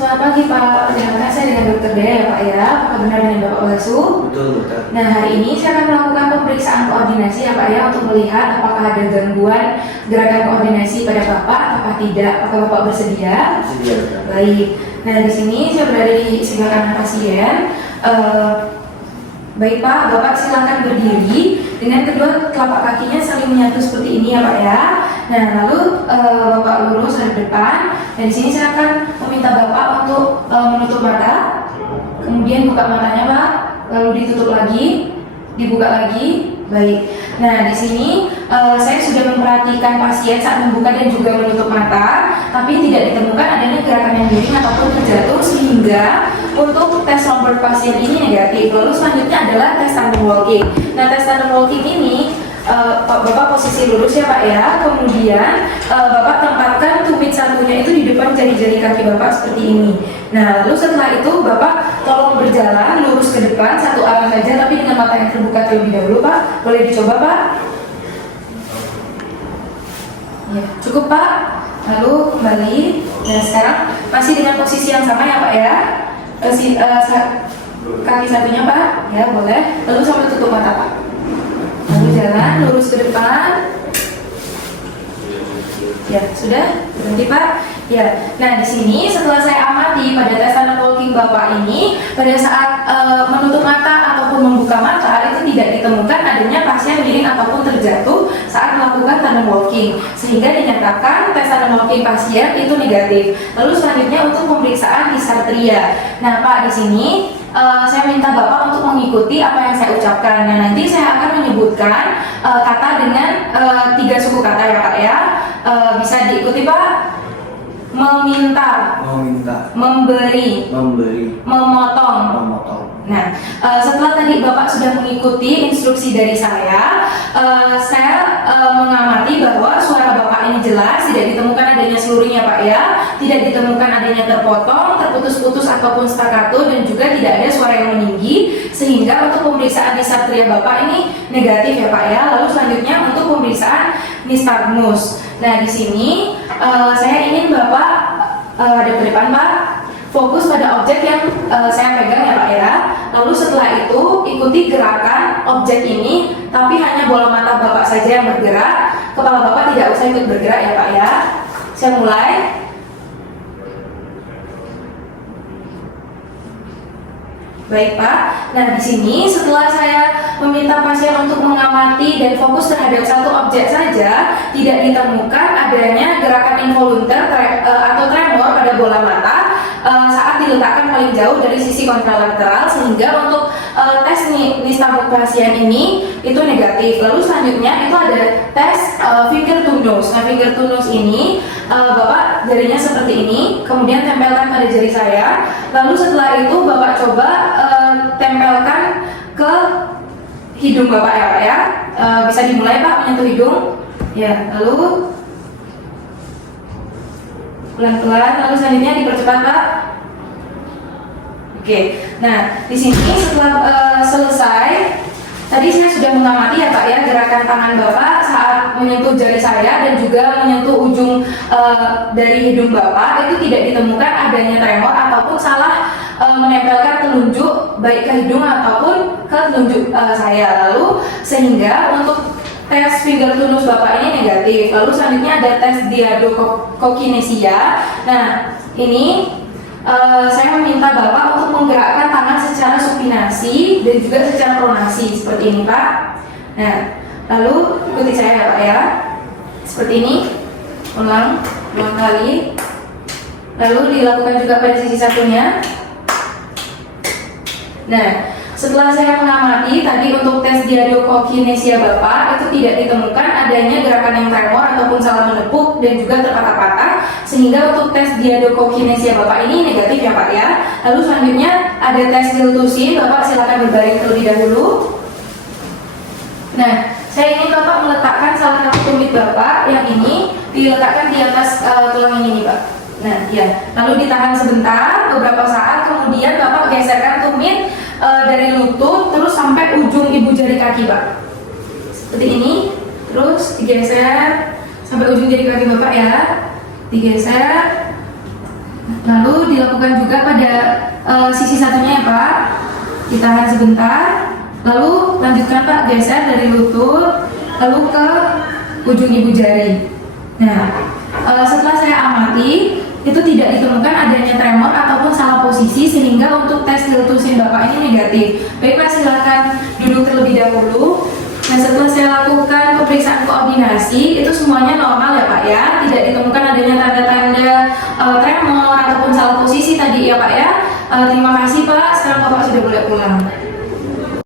Selamat pagi Pak, dengan saya dengan Dokter Dea ya Pak ya. Apakah benar dengan Bapak Basu? Betul, dokter. Nah, hari ini saya akan melakukan pemeriksaan koordinasi ya Pak ya, untuk melihat apakah ada gangguan gerakan koordinasi pada Bapak atau tidak. Apakah Bapak bersedia? Bersedia, dokter. Baik. Nah, di sini saya berada di sebelah kanan pasien. Baik Pak, Bapak silakan berdiri dengan kedua telapak kakinya saling menyatu seperti ini ya Pak ya. Nah, lalu Bapak lurus ke depan. Dan di sini saya akan meminta Bapak untuk menutup mata, kemudian buka matanya Pak, lalu ditutup lagi, dibuka lagi. Baik. Nah, di sini saya sudah memperhatikan pasien saat membuka dan juga menutup mata, tapi tidak ditemukan adanya gerakan yang miring ataupun terjatuh, sehingga untuk tes Lomborg pasien ini negatif. Lalu selanjutnya adalah tes tandem walking. Nah, tes tandem walking ini Bapak posisi lurus ya Pak ya, kemudian Bapak tempatkan tumit satunya itu di depan jari-jari kaki Bapak seperti ini. Nah, lalu setelah itu Bapak tolong berjalan lurus ke depan satu arah saja, tapi dengan mata yang terbuka terlebih dahulu Pak. Boleh dicoba Pak? Ya, cukup Pak. Lalu kembali. Nah, sekarang masih dengan posisi yang sama ya Pak ya. Kaki satunya Pak, ya boleh. Lalu sambil tutup mata Pak. Lalu jalan lurus ke depan. Ya, sudah berhenti Pak. Ya, nah di sini setelah saya amati pada tes tandem walking Bapak ini, pada saat menutup mata ataupun membuka mata itu tidak ditemukan adanya pasien miring ataupun terjatuh saat melakukan tandem walking, sehingga dinyatakan tes tandem walking pasien itu negatif. Lalu selanjutnya untuk pemeriksaan disartria. Nah Pak, di sini saya minta Bapak untuk mengikuti apa yang saya ucapkan. Nah, nanti saya akan menyebutkan kata dengan 3 suku kata ya Pak ya. Bisa diikuti Pak. Meminta, memberi, memotong. Nah, setelah tadi Bapak sudah mengikuti instruksi dari saya mengamati bahwa suara Bapak ini jelas, tidak ditemukan adanya seluruhnya Pak ya, tidak ditemukan adanya terpotong, terputus-putus ataupun staccato, dan juga tidak ada suara yang meninggi, sehingga untuk pemeriksaan disartria Bapak ini negatif ya Pak ya. Lalu selanjutnya untuk pemeriksaan nystagmus. Nah, di sini saya ingin Bapak hadap ke depan Pak, fokus pada objek yang saya pegang ya Pak ya. Lalu setelah itu ikuti gerakan objek ini, tapi hanya bola mata Bapak saja yang bergerak, kepala Bapak tidak usah ikut bergerak ya Pak ya. Saya mulai. Baik Pak. Nah, di sini setelah saya meminta pasien untuk mengamati dan fokus terhadap satu objek saja, tidak ditemukan adanya gerakan involunter atau tremor pada bola mata saat diletakkan paling jauh dari sisi kontralateral, sehingga untuk tes nystagmus pasien ini itu negatif. Lalu selanjutnya itu ada tes finger to nose. Nah, finger to nose ini Bapak jarinya seperti ini, kemudian tempelkan pada jari saya. Lalu setelah itu Bapak coba tempelkan ke hidung Bapak ya Pak ya. Bisa dimulai Pak menyentuh hidung. Ya, lalu pelan-pelan, lalu selanjutnya dipercepat Pak. Oke. Nah, di sini setelah selesai, tadi saya sudah mengamati ya Pak ya gerakan tangan Bapak saat menyentuh jari saya dan juga menyentuh ujung dari hidung Bapak, itu tidak ditemukan adanya tremor ataupun salah menempelkan telunjuk baik ke hidung ataupun ke telunjuk saya. Lalu sehingga untuk tes finger to nose Bapak ini negatif. Lalu selanjutnya ada tes diadokokinesia. Nah, ini saya meminta Bapak untuk menggerakkan tangan secara supinasi dan juga secara pronasi seperti ini Pak. Nah, lalu ikuti saya ya Pak ya. Seperti ini. Ulang kali. Lalu dilakukan juga pada sisi satunya. Nah, setelah saya mengamati tadi untuk tes diadokokinesia Bapak itu tidak ditemukan adanya gerakan yang tremor ataupun salah menepuk dan juga terpatah-patah, sehingga untuk tes diadokokinesia Bapak ini negatif ya Pak ya. Lalu selanjutnya ada tes Giltusi. Bapak silakan berbaring terlebih dahulu. Nah, saya ingin Bapak meletakkan salah satu tumit Bapak yang ini diletakkan di atas tulang ini nih Pak. Nah, ya. Lalu ditahan sebentar, beberapa saat, kemudian Bapak geserkan tumit dari lutut terus sampai ujung ibu jari kaki Pak. Seperti ini. Terus digeser sampai ujung jari kaki Bapak ya. Digeser. Lalu dilakukan juga pada sisi satunya ya Pak. Ditahan sebentar, lalu lanjutkan Pak, geser dari lutut, lalu ke ujung ibu jari. Nah, setelah saya amati, itu tidak ditemukan adanya tremor ataupun salah posisi sehingga untuk tes deltusin Bapak ini negatif. Baik Pak, silakan duduk terlebih dahulu. Nah, setelah saya lakukan pemeriksaan koordinasi, itu semuanya normal ya Pak ya, tidak ditemukan adanya tanda-tanda tremor ataupun salah posisi tadi ya Pak ya. Terima kasih Pak, sekarang Bapak sudah boleh pulang.